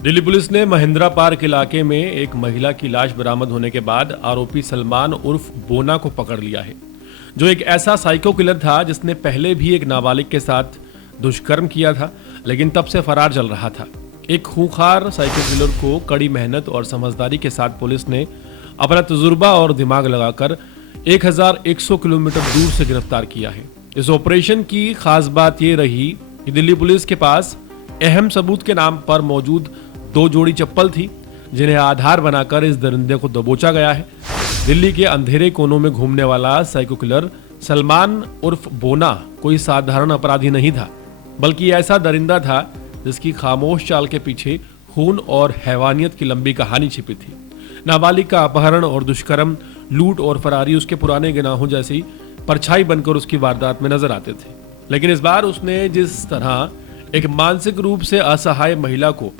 Delhi police ने Mahindra park इलाके में एक महिला की लाश बरामद होने के बाद आरोपी सलमान उर्फ बोना को पकड़ लिया है, जो एक ऐसा साइको किलर था जिसने पहले भी एक नाबालिग के साथ दुष्कर्म किया था, लेकिन तब से फरार चल रहा था। एक खूंखार साइको किलर को कड़ी मेहनत और समझदारी के साथ पुलिस ने अपना तजुर्बा और दिमाग लगाकर 1100 किलोमीटर दूर से गिरफ्तार किया है। इस ऑपरेशन की खास बात यह रही कि दिल्ली पुलिस के पास अहम सबूत के नाम पर मौजूद 2 जोड़ी चप्पल थी, जिन्हें आधार बनाकर इस दरिंदे को दबोचा गया है। दिल्ली के अंधेरे कोनों में घूमने वाला साइको किलर सलमान उर्फ बोना कोई साधारण अपराधी नहीं था, बल्कि ऐसा दरिंदा था जिसकी खामोश चाल के पीछे खून और हैवानियत की लंबी कहानी छिपी थी। नाबालिग का अपहरण और दुष्कर्म, लूट और फरारी उसके पुराने गुनाहों जैसी परछाई बनकर उसकी वारदात में नजर आते थे। लेकिन इस बार उसने जिस तरह एक मानसिक रूप से असहाय महिला को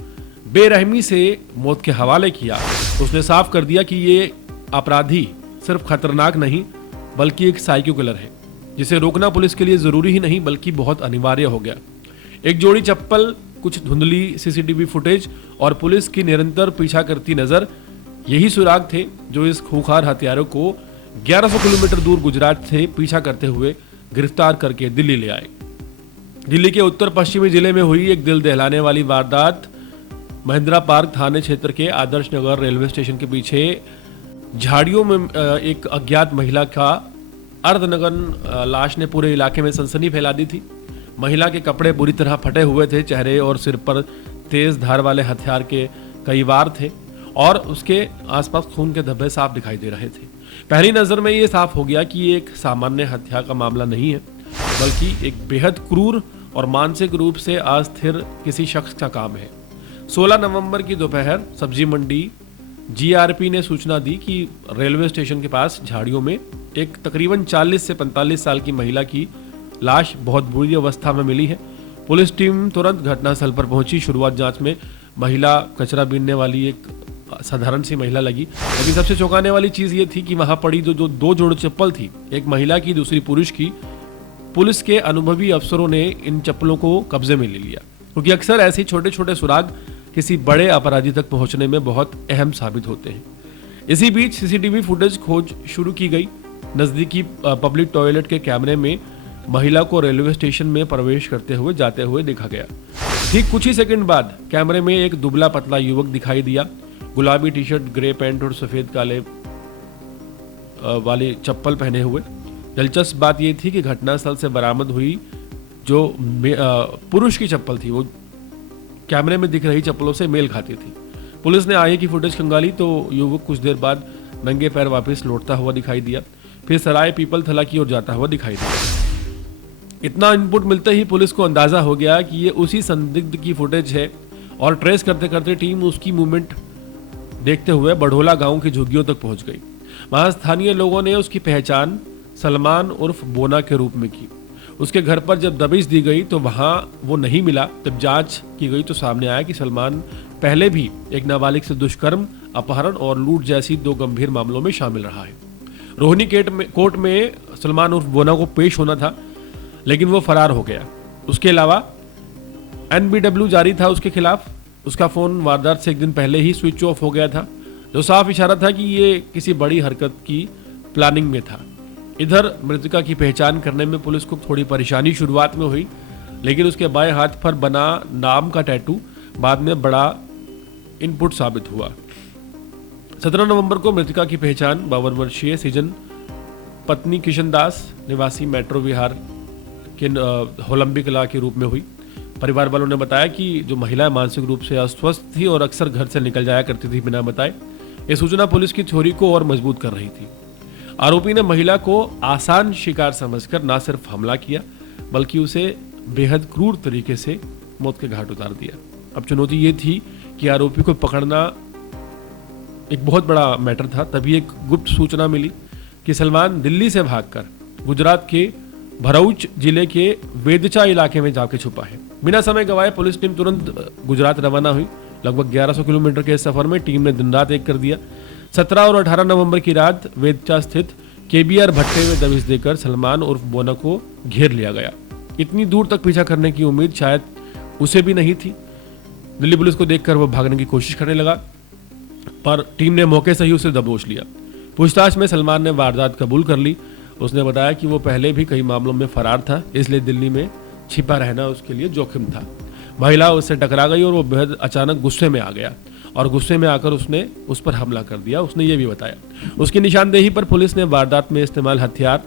बेरहमी से मौत के हवाले किया, उसने साफ कर दिया कि ये अपराधी सिर्फ खतरनाक नहीं बल्कि एक साइको किलर है, जिसे रोकना पुलिस के लिए जरूरी ही नहीं बल्कि बहुत अनिवार्य हो गया। एक जोड़ी चप्पल, कुछ धुंधली सीसीटीवी फुटेज और पुलिस की निरंतर पीछा करती नजर, यही सुराग थे जो इस खूंखार हत्यारों को 1100 किलोमीटर दूर गुजरात से पीछा करते हुए गिरफ्तार करके दिल्ली ले आए। दिल्ली के उत्तर पश्चिमी जिले में हुई एक दिल दहलाने वाली वारदात महेंद्रा पार्क थाने क्षेत्र के आदर्श नगर रेलवे स्टेशन के पीछे झाड़ियों में एक अज्ञात महिला का अर्धनग्न लाश ने पूरे इलाके में सनसनी फैला दी थी। महिला के कपड़े बुरी तरह फटे हुए थे, चेहरे और सिर पर तेज धार वाले हथियार के कई वार थे और उसके आसपास खून के धब्बे साफ दिखाई दे रहे थे। पहली नजर में ये साफ हो गया कि ये एक सामान्य हत्या का मामला नहीं है, बल्कि एक बेहद क्रूर और मानसिक रूप से अस्थिर किसी शख्स का काम है। 16 नवंबर की दोपहर सब्जी मंडी जीआरपी ने सूचना दी कि रेलवे स्टेशन के पास झाड़ियों में एक तकरीबन 40 से 45 साल की महिला की लाश बहुत बुरी अवस्था में मिली है। पुलिस टीम तुरंत घटनास्थल पर पहुंची। शुरुआत जांच में महिला कचरा बीनने वाली एक साधारण सी महिला लगी, लेकिन सबसे चौंकाने वाली चीज ये थी कि वहां पड़ी जो 2 जोड़ी चप्पल थी, एक महिला की दूसरी पुरुष की, पुलिस के अनुभवी अफसरों ने इन चप्पलों को कब्जे में ले लिया, क्योंकि अक्सर ऐसे छोटे छोटे सुराग किसी बड़े अपराधी तक पहुंचने में बहुत अहम साबित होते हैं। इसी बीच सीसीटीवी फुटेज खोज शुरू की गई। नजदीकी पब्लिक टॉयलेट के कैमरे में महिला को रेलवे स्टेशन में प्रवेश करते हुए जाते हुए देखा गया। ठीक कुछ ही सेकंड बाद कैमरे में एक दुबला पतला युवक दिखाई दिया, गुलाबी टी शर्ट, ग्रे पैंट और सफेद काले वाली चप्पल पहने हुए। दिलचस्प बात यह थी कि घटनास्थल से बरामद हुई जो पुरुष की चप्पल थी वो कैमरे में दिख रही चप्पलों से मेल खाती थी। पुलिस ने आगे की फुटेज खंगाली तो युवक कुछ देर बाद नंगे पैर वापस लौटता हुआ दिखाई दिया, फिर सराय पीपल थला की ओर जाता हुआ दिखाई दिया। इतना इनपुट मिलते ही पुलिस को अंदाजा हो गया कि ये उसी संदिग्ध की फुटेज है और ट्रेस करते करते टीम उसकी मूवमेंट देखते हुए बढ़ोला गांव की झुग्गियों तक पहुंच गई। वहां स्थानीय लोगों ने उसकी पहचान सलमान उर्फ बोना के रूप में की। उसके घर पर जब दबिश दी गई तो वहां वो नहीं मिला। जब जांच की गई तो सामने आया कि सलमान पहले भी एक नाबालिग से दुष्कर्म, अपहरण और लूट जैसी 2 गंभीर मामलों में शामिल रहा है। रोहिणी कोर्ट में सलमान उर्फ बोना को पेश होना था, लेकिन वो फरार हो गया। उसके अलावा NBW जारी था उसके खिलाफ। उसका फोन वारदात से एक दिन पहले ही स्विच ऑफ हो गया था, जो साफ इशारा था कि ये किसी बड़ी हरकत की प्लानिंग में था। इधर मृतका की पहचान करने में पुलिस को थोड़ी परेशानी शुरुआत में हुई, लेकिन उसके बाएं हाथ पर बना नाम का टैटू बाद में बड़ा इनपुट साबित हुआ। 17 नवंबर को मृतका की पहचान 52 वर्षीय सीजन पत्नी किशन दास निवासी मेट्रो विहार के होलंबी कला के रूप में हुई। परिवार वालों ने बताया कि जो महिला मानसिक रूप से अस्वस्थ थी और अक्सर घर से निकल जाया करती थी बिना बताए। ये सूचना पुलिस की थ्योरी को और मजबूत कर रही थी। आरोपी ने महिला को आसान शिकार समझकर न सिर्फ हमला किया बल्कि उसे बेहद क्रूर तरीके से मौत के घाट उतार दिया। अब चुनौती ये थी कि आरोपी को पकड़ना एक बहुत बड़ा मैटर था। तभी एक गुप्त सूचना मिली कि सलमान दिल्ली से भागकर गुजरात के भरूच जिले के वेदचा इलाके में जाके छुपा है। बिना समय गवाए पुलिस टीम तुरंत गुजरात रवाना हुई। लगभग 1100 किलोमीटर के इस सफर में टीम ने दिन रात एक कर दिया। 17 और 18 नवंबर की रात वेदचा स्थित KBR भट्टे में दबिश देकर सलमान उर्फ बोना को घेर लिया गया। इतनी दूर तक पीछा करने की उम्मीद शायद उसे भी नहीं थी। दिल्ली पुलिस को देखकर वो भागने की कोशिश करने लगा, पर टीम ने मौके से ही उसे दबोच लिया। पूछताछ में सलमान ने वारदात कबूल कर ली। उसने बताया कि वो पहले भी कई मामलों में फरार था, इसलिए दिल्ली में छिपा रहना उसके लिए जोखिम था। महिला उससे टकरा गई और वो बेहद अचानक गुस्से में आ गया और गुस्से में आकर उसने उस पर हमला कर दिया। उसने ये भी बताया। उसकी निशानदेही पर पुलिस ने वारदात में इस्तेमाल हथियार,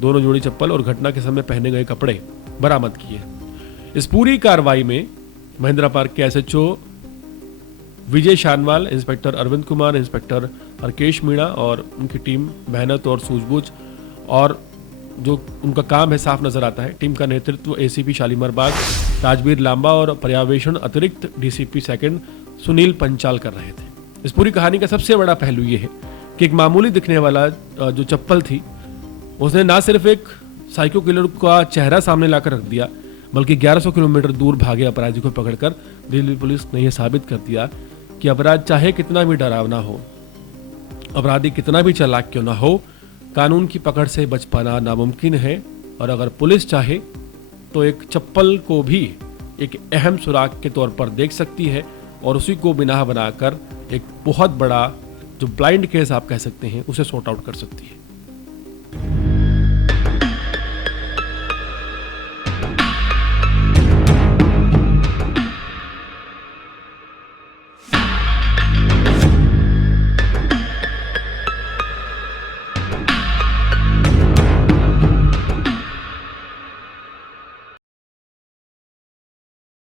दोनों जोड़ी चप्पल और घटना के समय पहने गए कपड़े बरामद किए। इस पूरी कार्रवाई में महिंद्रा पार्क के एसएचओ विजय शानवाल, इंस्पेक्टर अरविंद कुमार, इंस्पेक्टर हरकेश मीणा और उनकी टीम मेहनत और सूझबूझ और जो उनका काम है साफ नजर आता है। टीम का नेतृत्व एसीपी शालीमार बाग राजवीर लांबा और पर्यवेक्षण अतिरिक्त डीसीपी सेकंड सुनील पंचाल कर रहे थे। इस पूरी कहानी का सबसे बड़ा पहलू ये है कि एक मामूली दिखने वाला जो चप्पल थी, उसने ना सिर्फ एक साइको किलर का चेहरा सामने लाकर रख दिया, बल्कि 1100 किलोमीटर दूर भागे अपराधी को पकड़कर दिल्ली पुलिस ने यह साबित कर दिया कि अपराध चाहे कितना भी डरावना हो, अपराधी कितना भी चालाक क्यों ना हो, कानून की पकड़ से बच पाना नामुमकिन है। और अगर पुलिस चाहे तो एक चप्पल को भी एक अहम सुराग के तौर पर देख सकती है और उसी को बिना बनाकर एक बहुत बड़ा जो ब्लाइंड केस आप कह सकते हैं उसे सॉर्ट आउट कर सकती है।